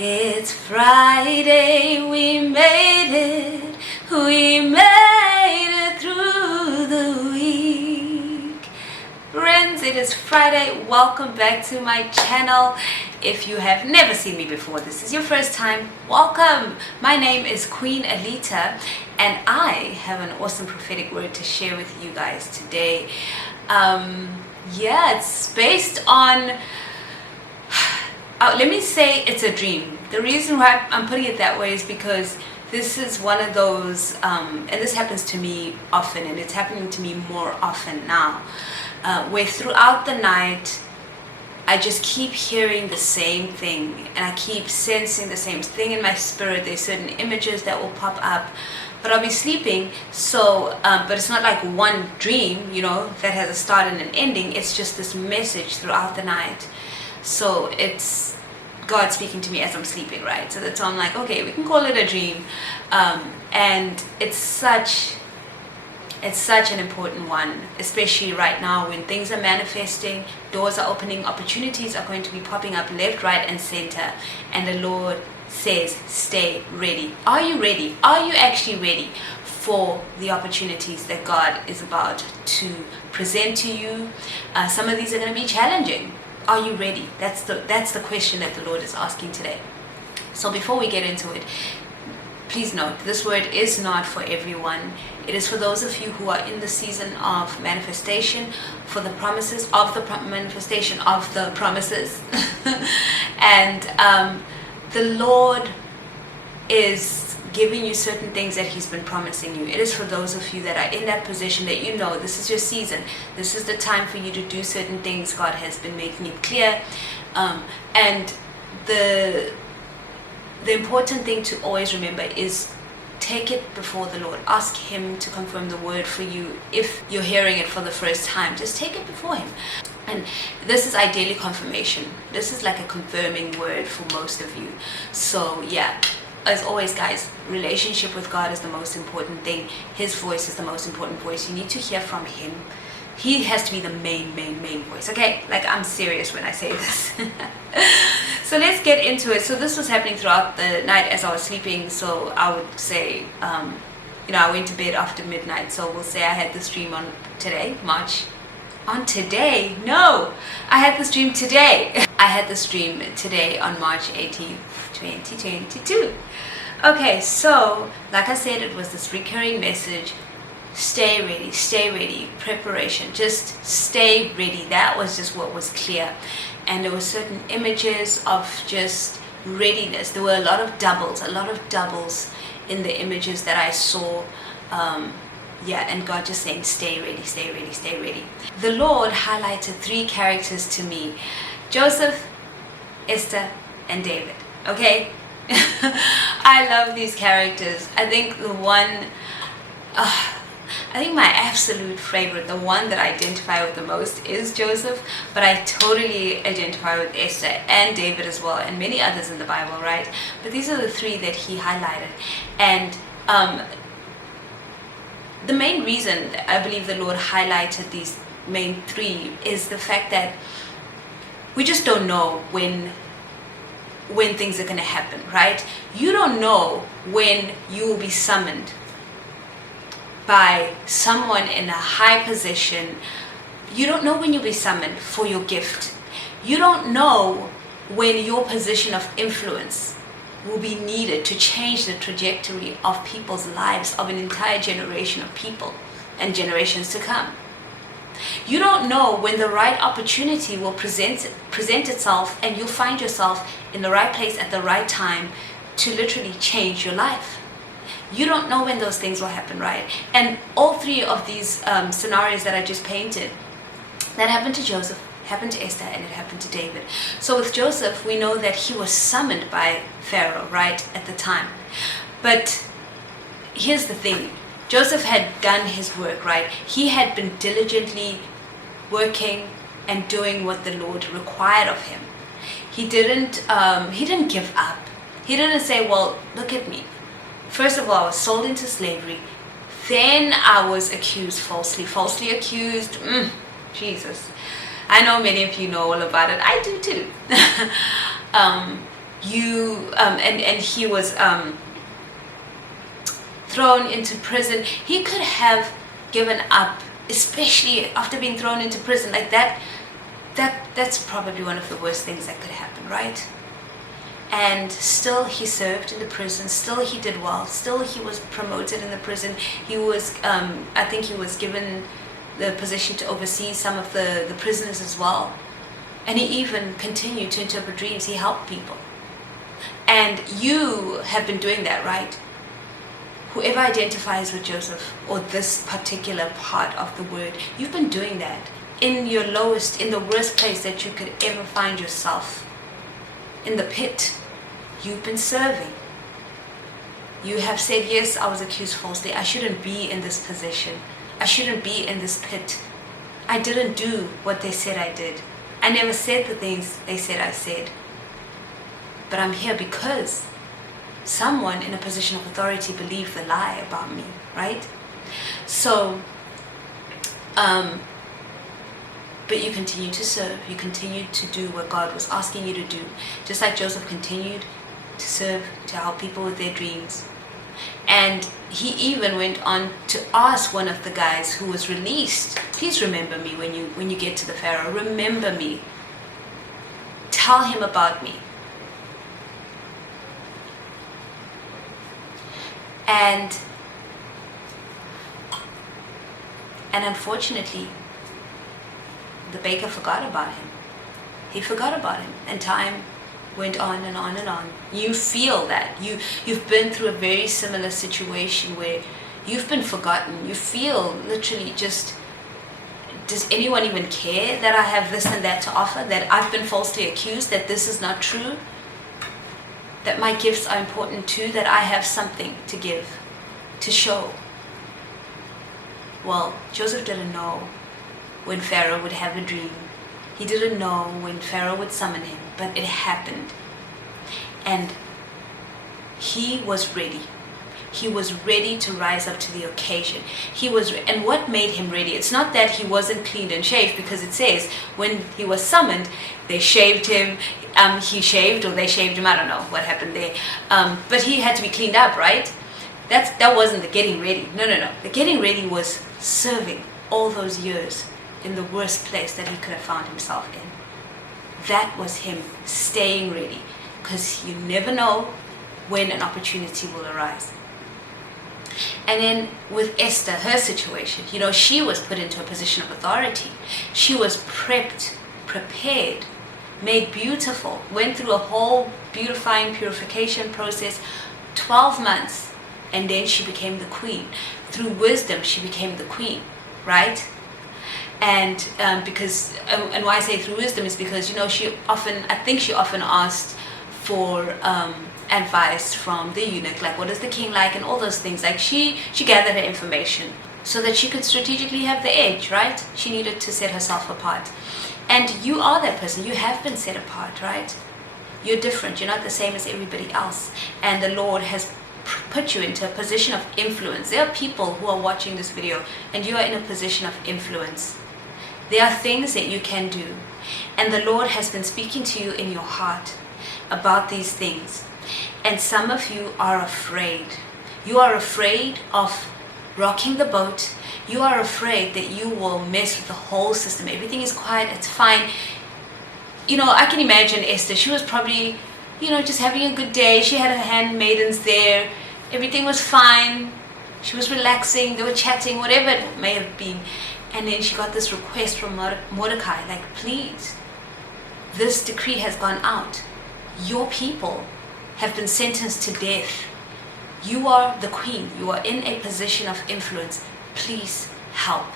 It's Friday, we made it. We made it through the week. Friends, it is Friday. Welcome back to my channel. If you have never seen me before, this is your first time, welcome. My name is Queen Alita, and I have an awesome prophetic word to share with you guys today. It's based on let me say it's a dream. The reason why I'm putting it that way is because this is one of those, and this happens to me often, and it's happening to me more often now, where throughout the night, I just keep hearing the same thing, and I keep sensing the same thing in my spirit. There's certain images that will pop up, but I'll be sleeping, so, but it's not like one dream, that has a start and an ending. It's just this message throughout the night. So it's God speaking to me as I'm sleeping, right? So that's why I'm like, okay, we can call it a dream. And it's such an important one, especially right now when things are manifesting, doors are opening, opportunities are going to be popping up left, right, and center. And the Lord says, stay ready. Are you ready? Are you actually ready for the opportunities that God is about to present to you? Some of these are going to be challenging. Are you ready? That's the question that the Lord is asking today. So before we get into it, please note, this word is not for everyone. It is for those of you who are in the season of manifestation, for the promises of the manifestation of the promises. And the Lord is giving you certain things that He's been promising you. It is for those of you that are in that position that this is your season. This is the time for you to do certain things. God has been making it clear. And the important thing to always remember is take it before the Lord. Ask Him to confirm the word for you. If you're hearing it for the first time, just take it before Him. And this is ideally confirmation. This is like a confirming word for most of you. So yeah, as always, guys, relationship with God is the most important thing. His voice is the most important voice. You need to hear from Him. He has to be the main voice, okay? Like, I'm serious when I say this. So let's get into it. So this was happening throughout the night as I was sleeping. So I would say, I went to bed after midnight. So we'll say I had this dream on today, No, I had this dream today. I had this dream today on March 18th, 2022. Okay, so like I said, it was this recurring message. Stay ready, preparation, just stay ready. That was just what was clear. And there were certain images of just readiness. There were a lot of doubles in the images that I saw. And God just saying, stay ready. The Lord highlighted 3 characters to me: Joseph, Esther, and David. Okay? I love these characters. I think my absolute favorite, the one that I identify with the most, is Joseph, but I totally identify with Esther and David as well, and many others in the Bible, right? But these are the 3 that he highlighted. And the main reason I believe the Lord highlighted these main 3 is the fact that we just don't know when things are going to happen, right? You don't know when you will be summoned by someone in a high position. You don't know when you'll be summoned for your gift. You don't know when your position of influence will be needed to change the trajectory of people's lives, of an entire generation of people and generations to come. You don't know when the right opportunity will present itself, and you'll find yourself in the right place at the right time to literally change your life. You don't know when those things will happen, right? And all 3 of these scenarios that I just painted, that happened to Joseph, happened to Esther, and it happened to David. So with Joseph, we know that he was summoned by Pharaoh, right, at the time. But here's the thing. Joseph had done his work, right? He had been diligently working and doing what the Lord required of him. He didn't give up. He didn't say, well, look at me. First of all, I was sold into slavery. Then I was accused falsely accused. Jesus. I know many of you know all about it. I do too. and he was thrown into prison. He could have given up, especially after being thrown into prison like that. That's probably one of the worst things that could happen, right? And still he served in the prison, still he did well, still he was promoted in the prison. He was, I think he was given the position to oversee some of the prisoners as well. And he even continued to interpret dreams. He helped people. And you have been doing that, right? Whoever identifies with Joseph or this particular part of the word, you've been doing that in your lowest, in the worst place that you could ever find yourself. In the pit, you've been serving. You have said, yes, I was accused falsely. I shouldn't be in this position. I shouldn't be in this pit. I didn't do what they said I did. I never said the things they said I said. But I'm here because someone in a position of authority believed the lie about me, right? So, but you continue to serve. You continue to do what God was asking you to do. Just like Joseph continued to serve, to help people with their dreams. And he even went on to ask one of the guys who was released, please remember me when you get to the Pharaoh. Remember me. Tell him about me. And unfortunately, the baker forgot about him. He forgot about him, and time went on and on and on. You feel that. You've been through a very similar situation where you've been forgotten. You feel literally just, does anyone even care that I have this and that to offer? That I've been falsely accused? That this is not true? That my gifts are important too? That I have something to give, to show? Well, Joseph didn't know when Pharaoh would have a dream. He didn't know when Pharaoh would summon him, but it happened. And he was ready. He was ready to rise up to the occasion. And what made him ready? It's not that he wasn't cleaned and shaved, because it says when he was summoned, they shaved him. He shaved, or they shaved him. I don't know what happened there. But he had to be cleaned up, right? That wasn't the getting ready. No. The getting ready was serving all those years in the worst place that he could have found himself in. That was him staying ready, because you never know when an opportunity will arise. And then with Esther, her situation, she was put into a position of authority. She was prepared, made beautiful, went through a whole beautifying purification process, 12 months, and then she became the queen. Through wisdom, she became the queen, right? And and why I say through wisdom is because I think she often asked for advice from the eunuch, like what is the king like and all those things. Like she gathered her information so that she could strategically have the edge, right? She needed to set herself apart. And you are that person. You have been set apart, right? You're different. You're not the same as everybody else. And the Lord has put you into a position of influence. There are people who are watching this video and you are in a position of influence. There are things that you can do, and the Lord has been speaking to you in your heart about these things. And some of you are afraid. You are afraid of rocking the boat. You are afraid that you will mess with the whole system. Everything is quiet, it's fine. I can imagine Esther. She was probably, just having a good day. She had her handmaidens there. Everything was fine. She was relaxing. They were chatting, whatever it may have been. And then she got this request from Mordecai, like, please, this decree has gone out. Your people have been sentenced to death. You are the queen. You are in a position of influence. Please help.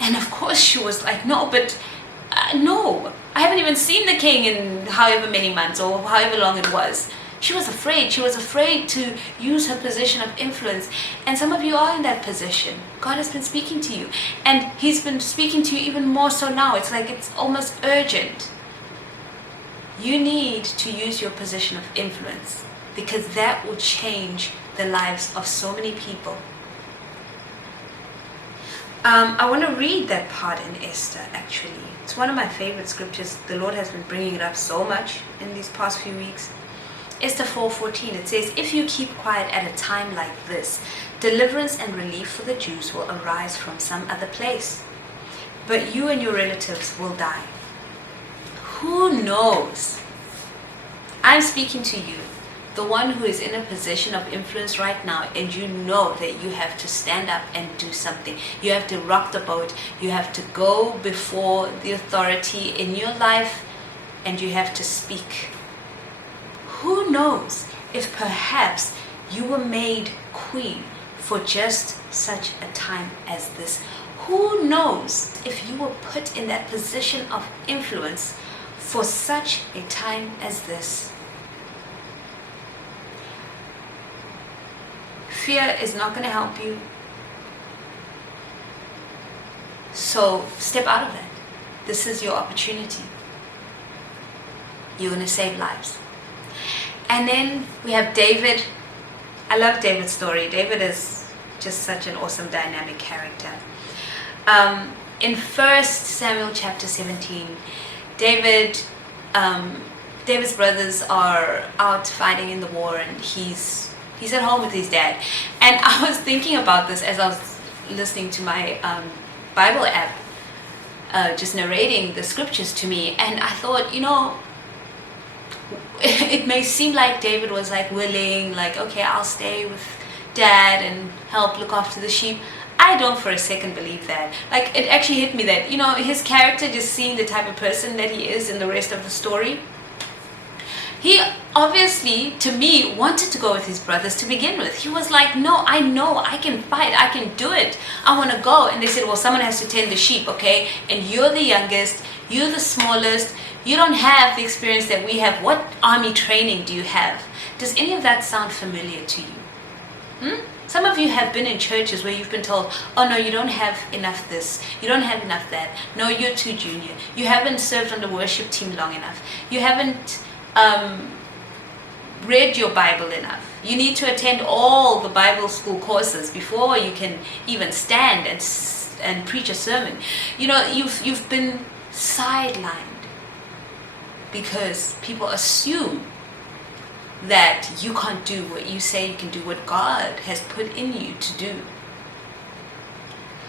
And of course she was like, no, but no, I haven't even seen the king in however many months or however long it was. She was afraid. She was afraid to use her position of influence. And some of you are in that position. God has been speaking to you. And He's been speaking to you even more so now. It's like it's almost urgent. You need to use your position of influence, because that will change the lives of so many people. I want to read that part in Esther, actually. It's one of my favorite scriptures. The Lord has been bringing it up so much in these past few weeks. Esther 4:14, it says, if you keep quiet at a time like this, deliverance and relief for the Jews will arise from some other place. But you and your relatives will die. Who knows? I'm speaking to you, the one who is in a position of influence right now, and you know that you have to stand up and do something. You have to rock the boat. You have to go before the authority in your life, and you have to speak. Who knows if perhaps you were made queen for just such a time as this? Who knows if you were put in that position of influence for such a time as this? Fear is not going to help you. So step out of that. This is your opportunity. You're going to save lives. And then we have David. I love David's story. David is just such an awesome dynamic character. In 1 Samuel chapter 17, David's brothers are out fighting in the war, and he's at home with his dad. And I was thinking about this as I was listening to my Bible app, just narrating the scriptures to me, and I thought, it may seem like David was like willing, like, okay, I'll stay with dad and help look after the sheep. I don't for a second believe that. Like, it actually hit me that, his character, just seeing the type of person that he is in the rest of the story, he obviously, to me, wanted to go with his brothers to begin with. He was like, no, I know, I can fight, I can do it, I want to go. And they said, well, someone has to tend the sheep, okay? And you're the youngest, you're the smallest, you don't have the experience that we have. What army training do you have? Does any of that sound familiar to you? Some of you have been in churches where you've been told, oh no, you don't have enough this, you don't have enough that, no, you're too junior, you haven't served on the worship team long enough, you haven't read your Bible enough, you need to attend all the Bible school courses before you can even stand and preach a sermon. You've been sidelined because people assume that you can't do what you say you can do, what God has put in you to do.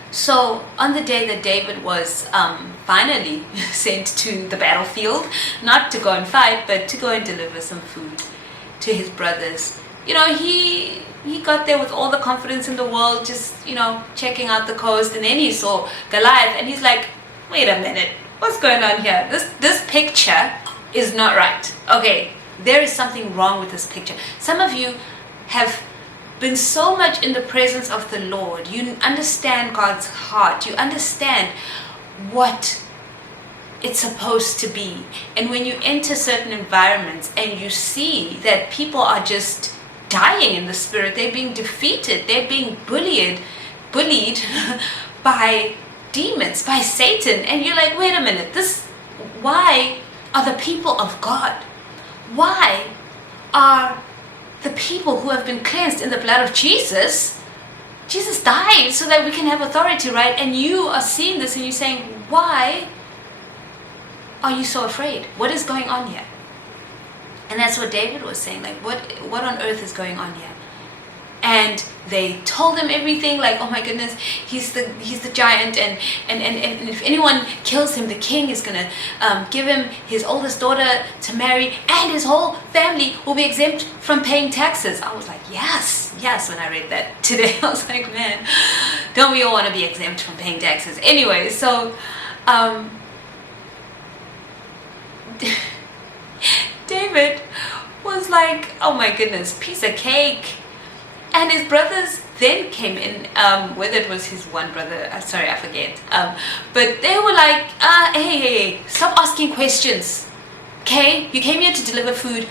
So on the day that David was finally sent to the battlefield, not to go and fight, but to go and deliver some food to his brothers, he got there with all the confidence in the world, just checking out the coast, and then he saw Goliath, and he's like, wait a minute, what's going on here? This picture is not right. Okay, there is something wrong with this picture. Some of you have been so much in the presence of the Lord. You understand God's heart. You understand what it's supposed to be. And when you enter certain environments and you see that people are just dying in the spirit, they're being defeated, they're being bullied by demons, by Satan, and you're like, wait a minute, why are the people of God, why are the people who have been cleansed in the blood of Jesus died so that we can have authority, right? And you are seeing this and you're saying, why are you so afraid? What is going on here? And that's what David was saying, like, what on earth is going on here? And they told him everything, like, oh my goodness, he's the giant, and if anyone kills him, the king is gonna give him his oldest daughter to marry, and his whole family will be exempt from paying taxes. I was like, yes, when I read that today. I was like, man, don't we all want to be exempt from paying taxes? Anyway, so David was like, oh my goodness, piece of cake. And his brothers then came in, whether it was his one brother, sorry, I forget. But they were like, hey, stop asking questions. Okay, you came here to deliver food,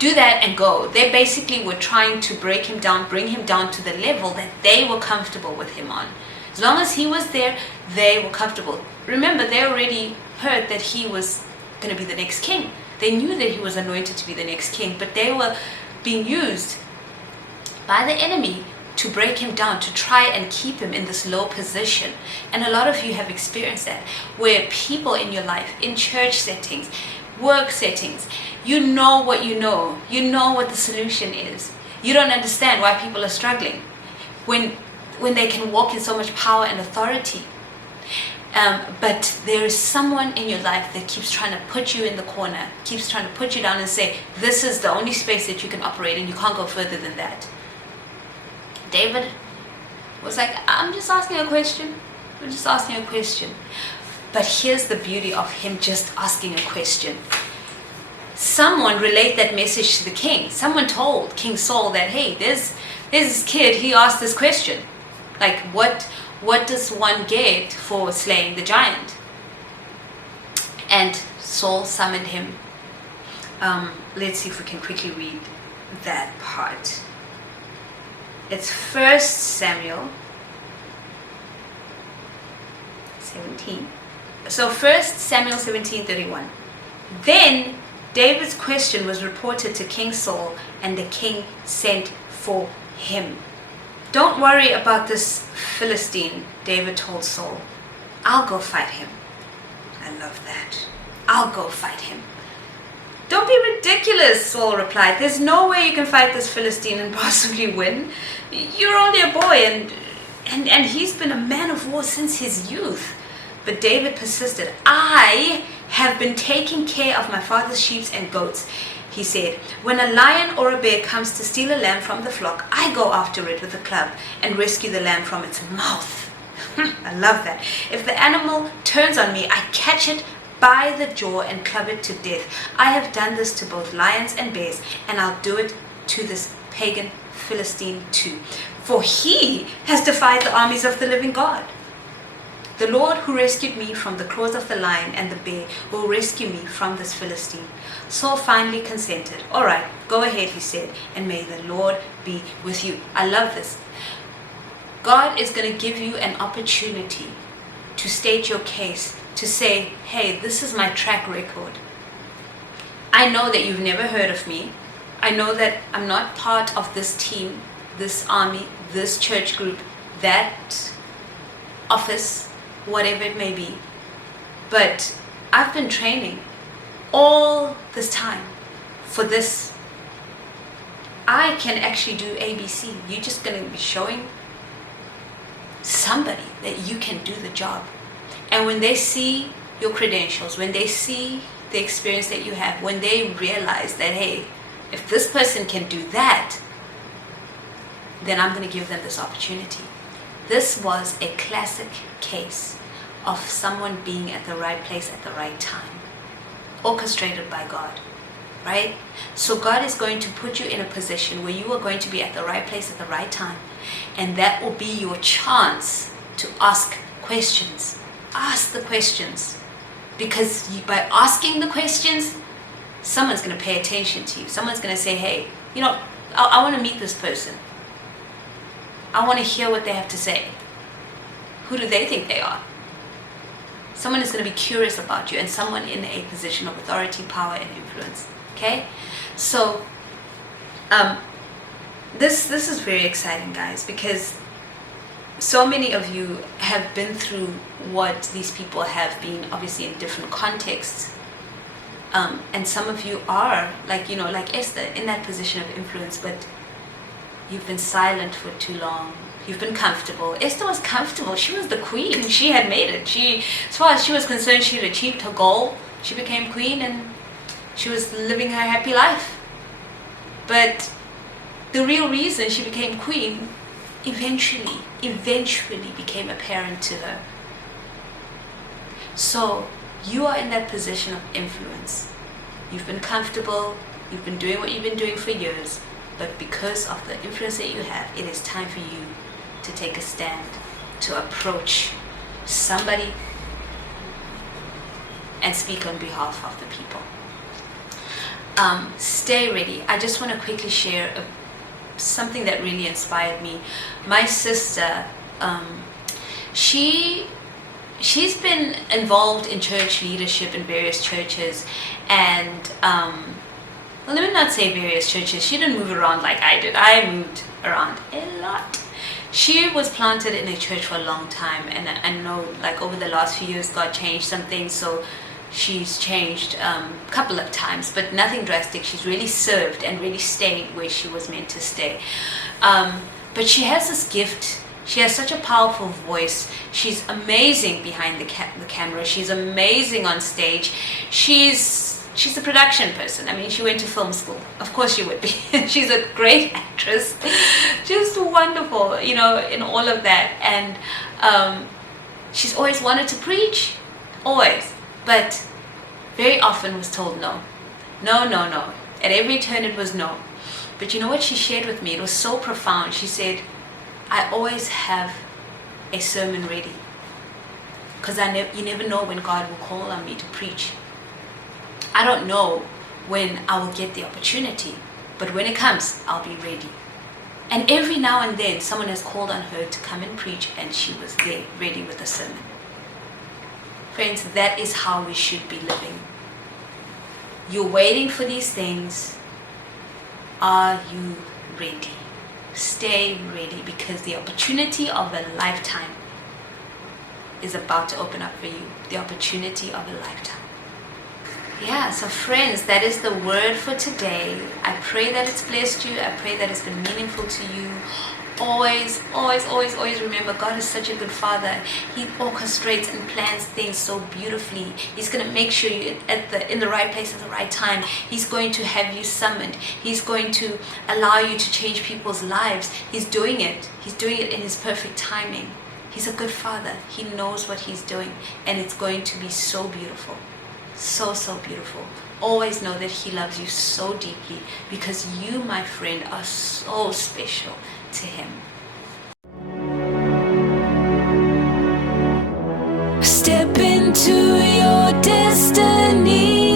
do that and go. They basically were trying to break him down, bring him down to the level that they were comfortable with him on. As long as he was there, they were comfortable. Remember, they already heard that he was going to be the next king. They knew that he was anointed to be the next king, but they were being used by the enemy to break him down, to try and keep him in this low position. And a lot of you have experienced that, where people in your life, in church settings, work settings, you know what you know what the solution is. You don't understand why people are struggling when they can walk in so much power and authority. But there is someone in your life that keeps trying to put you in the corner, keeps trying to put you down and say, this is the only space that you can operate in, you can't go further than that. David was like, I'm just asking a question. But here's the beauty of him just asking a question. Someone relayed that message to the king. Someone told King Saul that, hey, there's this kid, he asked this question. Like, what does one get for slaying the giant? And Saul summoned him. Let's see if we can quickly read that part. It's 1 Samuel 17. So 1 Samuel 17:31. Then David's question was reported to King Saul, and the king sent for him. Don't worry about this Philistine, David told Saul. I'll go fight him. I love that. I'll go fight him. Don't be ridiculous, Saul replied. There's no way you can fight this Philistine and possibly win. You're only a boy, and he's been a man of war since his youth. But David persisted. I have been taking care of my father's sheep and goats, he said. When a lion or a bear comes to steal a lamb from the flock, I go after it with a club and rescue the lamb from its mouth. I love that. If the animal turns on me, I catch it by the jaw and club it to death. I have done this to both lions and bears, and I'll do it to this pagan Philistine too. For he has defied the armies of the living God. The Lord who rescued me from the claws of the lion and the bear will rescue me from this Philistine. Saul finally consented. All right, go ahead, he said, and may the Lord be with you. I love this. God is going to give you an opportunity to state your case, to say, hey, this is my track record. I know that you've never heard of me. I know that I'm not part of this team, this army, this church group, that office, whatever it may be. But I've been training all this time for this. I can actually do ABC. You're just going to be showing somebody that you can do the job. And when they see your credentials, when they see the experience that you have, when they realize that, hey, if this person can do that, then I'm going to give them this opportunity. This was a classic case of someone being at the right place at the right time, orchestrated by God, right? So God is going to put you in a position where you are going to be at the right place at the right time, and that will be your chance to ask questions. Ask the questions, because by asking the questions, someone's going to pay attention to you. Someone's going to say, hey, I want to meet this person. I want to hear what they have to say. Who do they think they are? Someone is going to be curious about you, and someone in a position of authority, power, and influence. Okay? So, this is very exciting, guys, because so many of you have been through what these people have been, obviously in different contexts. And some of you are, like Esther, in that position of influence, but you've been silent for too long. You've been comfortable. Esther was comfortable. She was the queen. She had made it. As far as she was concerned, she had achieved her goal. She became queen and she was living her happy life. But the real reason she became queen eventually became apparent to her. So you are in that position of influence. You've been comfortable. You've been doing what you've been doing for years. But because of the influence that you have, it is time for you to take a stand, to approach somebody and speak on behalf of the people. Stay ready. I just want to quickly share something that really inspired me. My sister, she's been involved in church leadership in various churches, and well, let me not say various churches. She didn't move around like I did. I moved around a lot. She was planted in a church for a long time, and I know like over the last few years God changed some things, so she's changed a couple of times, but nothing drastic. She's really served and really stayed where she was meant to stay. But she has this gift. She has such a powerful voice. She's amazing behind the camera. She's amazing on stage. She's a production person. I mean, she went to film school. Of course she would be. She's a great actress. Just wonderful, you know, in all of that. And she's always wanted to preach. Always. But very often was told no. No, no, no. At every turn it was no. But you know what she shared with me? It was so profound. She said, I always have a sermon ready. Because you never know when God will call on me to preach. I don't know when I will get the opportunity, but when it comes, I'll be ready. And every now and then, someone has called on her to come and preach, and she was there, ready with a sermon. Friends, that is how we should be living. You're waiting for these things. Are you ready? Stay ready, because the opportunity of a lifetime is about to open up for you. The opportunity of a lifetime. Yeah, so friends, that is the word for today. I pray that it's blessed you. I pray that it's been meaningful to you. Always, always, always, always remember, God is such a good Father. He orchestrates and plans things so beautifully. He's going to make sure you're in the right place at the right time. He's going to have you summoned. He's going to allow you to change people's lives. He's doing it. He's doing it in His perfect timing. He's a good Father. He knows what He's doing, and it's going to be so beautiful. So, so beautiful. Always know that He loves you so deeply, because you, my friend, are so special to Him. Step into your destiny.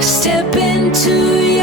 Step into